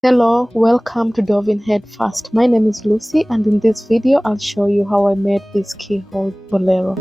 Hello, welcome to Dovin Head First. My name is Lucy, and in this video I'll show you how I made this keyhole bolero.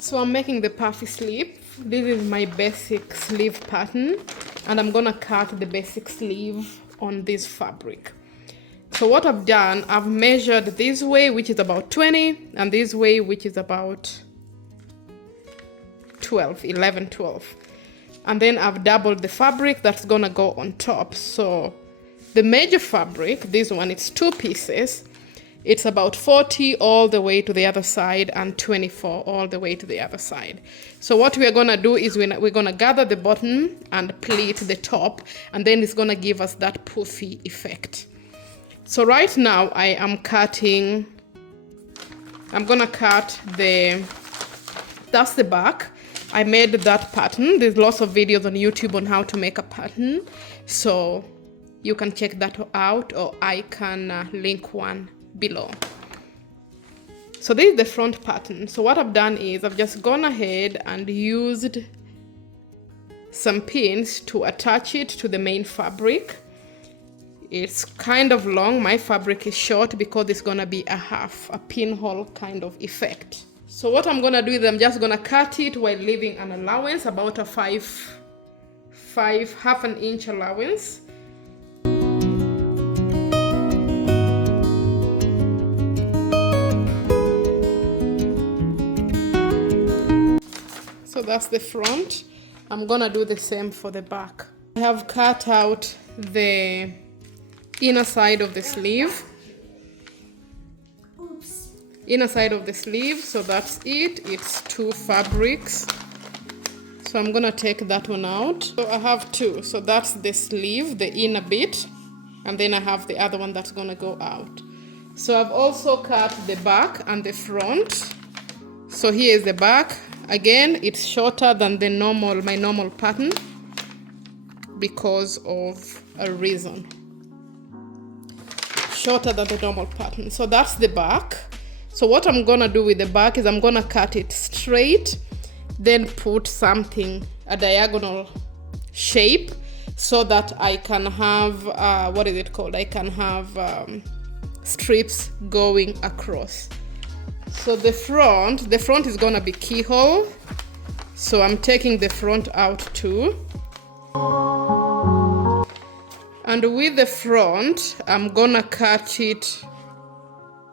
So I'm making the puffy sleeve. This is my basic sleeve pattern, and I'm gonna cut the basic sleeve on this fabric. So what I've done, I've measured this way, which is about 20, and this way, which is about 11, 12. And then I've doubled the fabric that's gonna go on top. So the major fabric, this one, it's 2 pieces. It's about 40 all the way to the other side and 24 all the way to the other side. So what we are gonna do is we're gonna gather the bottom and pleat the top, and then it's gonna give us that puffy effect. So right now I'm gonna cut that's the back. I made that pattern. There's lots of videos on YouTube on how to make a pattern, so you can check that out, or I can link one below. So this is the front pattern. So what I've done is I've just gone ahead and used some pins to attach it to the main fabric. It's kind of long. My fabric is short because it's gonna be a pinhole kind of effect. So what I'm gonna do is I'm just gonna cut it while leaving an allowance, about a half an inch allowance. So that's the front. I'm gonna do the same for the back. I have cut out the inner side of the sleeve. Inner side of the sleeve, so that's it. It's 2 fabrics, so I'm gonna take that one out. So I have 2, so that's the sleeve, the inner bit, and then I have the other one that's gonna go out. So I've also cut the back and the front. So here is the back. Again, it's shorter than my normal pattern because of a reason. Shorter than the normal pattern. So that's the back. So what I'm gonna do with the back is I'm gonna cut it straight, then put a diagonal shape, so that I can have, I can have strips going across. So the front is gonna be keyhole. So I'm taking the front out too. And with the front, I'm gonna cut it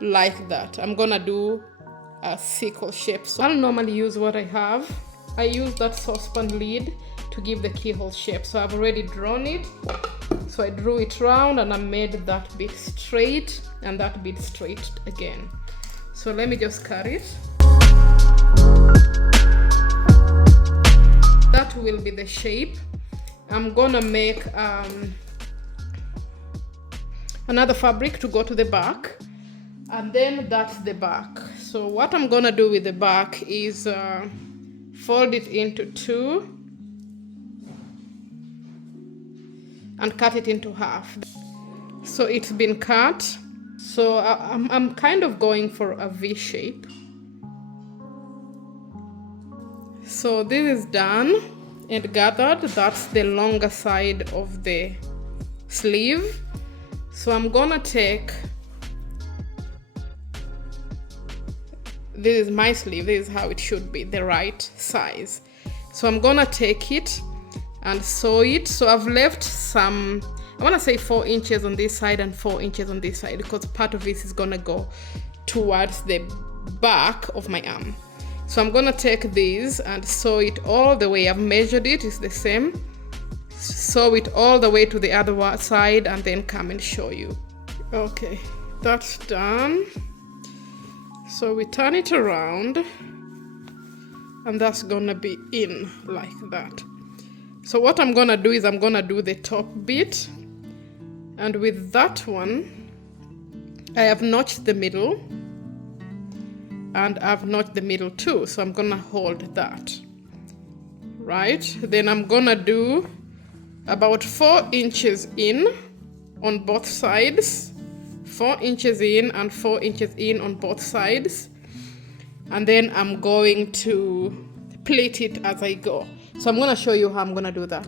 like that. I'm gonna do a circle shape. So I'll normally use what I have. I use that saucepan lid to give the keyhole shape. So I've already drawn it. So I drew it round and I made that bit straight and that bit straight again. So let me just cut it. That will be the shape. I'm gonna make another fabric to go to the back. And then that's the back. So what I'm gonna do with the back is fold it into 2 and cut it into half. So it's been cut. So I'm kind of going for a V shape. So this is done and gathered. That's the longer side of the sleeve. So I'm gonna take, this is my sleeve, this is how it should be, the right size. So I'm gonna take it and sew it. So I've left some, I wanna say 4 inches on this side and 4 inches on this side, because part of this is gonna go towards the back of my arm. So I'm gonna take this and sew it all the way. I've measured it, it's the same. Sew it all the way to the other side and then come and show you. Okay, that's done. So we turn it around and that's gonna be in like that. So what I'm gonna do is I'm gonna do the top bit, and with that one I have notched the middle and I've notched the middle too, so I'm gonna hold that, right? Then I'm gonna do about 4 inches in on both sides, 4 inches in and 4 inches in on both sides. and then I'm going to pleat it as I go. So I'm gonna show you how I'm gonna do that.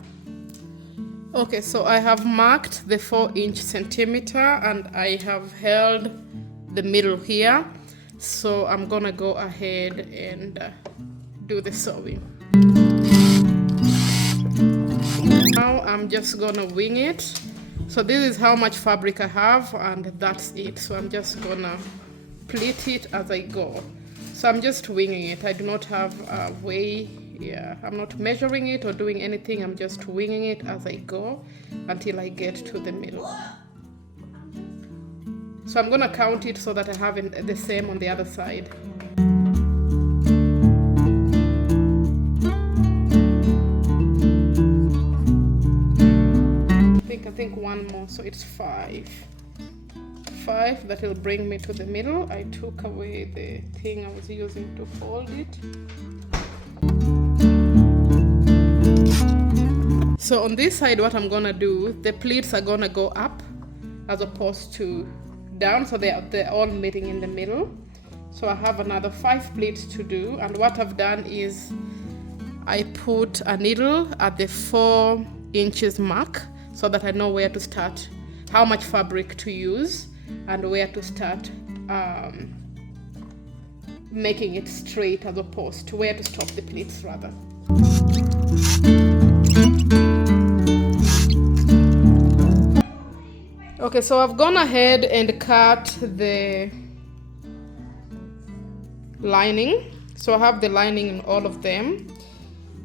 Okay, so I have marked the 4-inch centimeter and I have held the middle here. So I'm gonna go ahead and do the sewing. Now I'm just gonna wing it. So this is how much fabric I have and that's it. So I'm just gonna pleat it as I go. So I'm just winging it. I do not have a way, I'm not measuring it or doing anything. I'm just winging it as I go until I get to the middle. So I'm gonna count it so that I have it the same on the other side. I think one more, so it's 5. 5, that will bring me to the middle. I took away the thing I was using to fold it. So on this side, what I'm gonna do, the pleats are gonna go up as opposed to down, so they're all meeting in the middle. So I have another 5 pleats to do, and what I've done is I put a needle at the 4 inches mark so that I know where to start, how much fabric to use, and where to start making it straight as opposed to where to stop the pleats rather. Okay, so I've gone ahead and cut the lining. So I have the lining in all of them.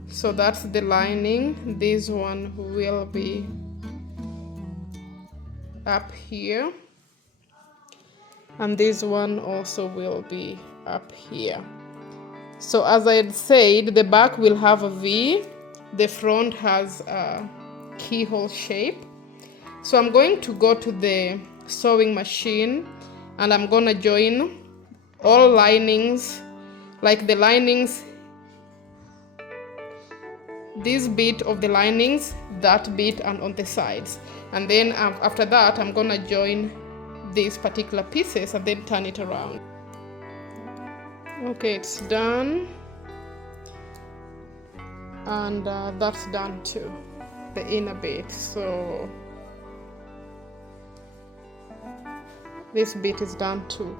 So that's the lining. This one will be up here. And this one also will be up here. So as I had said, the back will have a V. The front has a keyhole shape. So I'm going to go to the sewing machine and I'm gonna join all linings, like the linings, this bit of the linings, that bit, and on the sides. And then after that, I'm gonna join these particular pieces and then turn it around. Okay, it's done. And that's done too, the inner bit. So this bit is done too.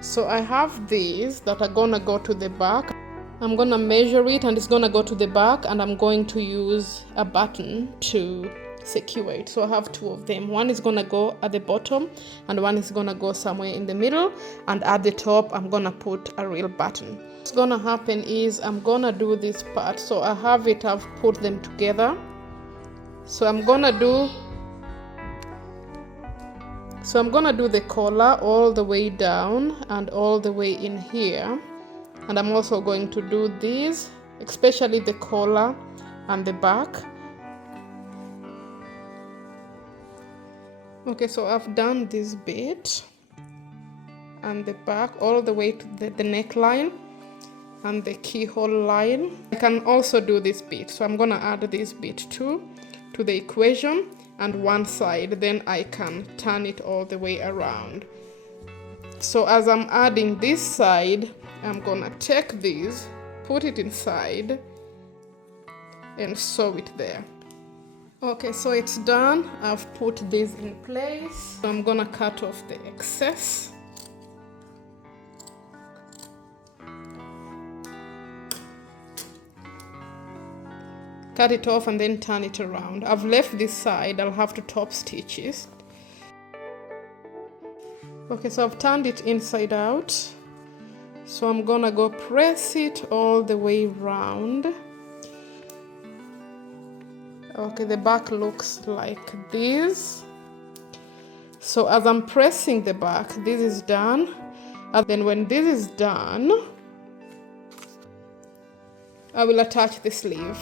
So I have these that are gonna go to the back. I'm gonna measure it and it's gonna go to the back, and I'm going to use a button to secure it. So I have 2 of them. One is gonna go at the bottom and one is gonna go somewhere in the middle, and at the top I'm gonna put a real button. What's gonna happen is I'm gonna do this part. So I have it, I've put them together. So I'm gonna do the collar all the way down and all the way in here. And I'm also going to do these, especially the collar and the back. Okay, so I've done this bit and the back all the way to the neckline and the keyhole line. I can also do this bit, so I'm gonna add this bit too to the equation and one side, then I can turn it all the way around. So as I'm adding this side, I'm gonna take this, put it inside and sew it there. Okay, so it's done. I've put this in place. So I'm gonna cut off the excess. Cut it off and then turn it around. I've left this side, I'll have to top stitch it. Okay, so I've turned it inside out. So I'm gonna go press it all the way round. Okay, the back looks like this. So as I'm pressing the back, this is done. And then when this is done, I will attach the sleeve.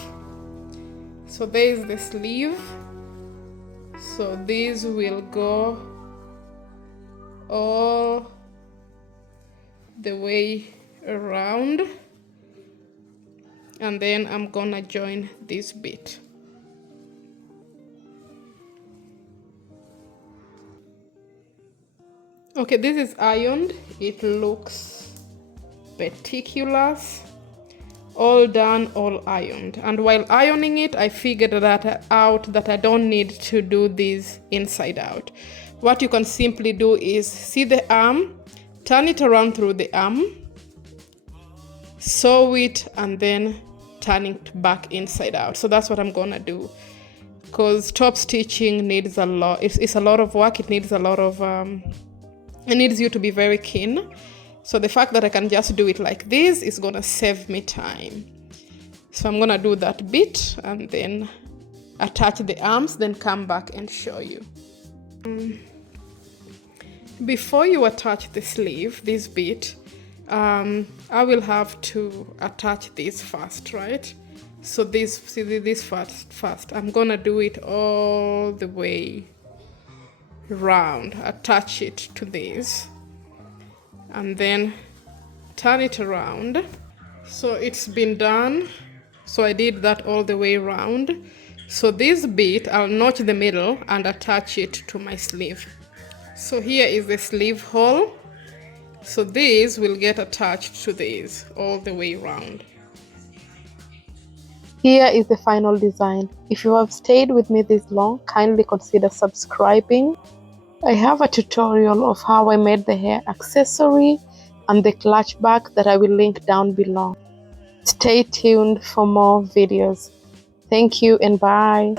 So there is the sleeve. So this will go all the way around. And then I'm gonna join this bit. Okay, this is ironed. It looks meticulous, all done, all ironed. And while ironing it, I figured that out that I don't need to do this inside out. What you can simply do is see the arm, turn it around through the arm, sew it, and then turn it back inside out. So that's what I'm gonna do, because top stitching needs a lot. It's a lot of work. It needs a lot of it needs you to be very keen. So the fact that I can just do it like this is gonna save me time. So I'm gonna do that bit and then attach the arms, then come back and show you. Before you attach the sleeve, this bit, I will have to attach this first, right? So this first. I'm gonna do it all the way round, attach it to this, and then turn it around. So it's been done. So I did that all the way around. So this bit, I'll notch the middle and attach it to my sleeve. So here is the sleeve hole. So this will get attached to this all the way around. Here is the final design. If you have stayed with me this long, kindly consider subscribing. I have a tutorial of how I made the hair accessory and the clutch bag that I will link down below. Stay tuned for more videos. Thank you and bye.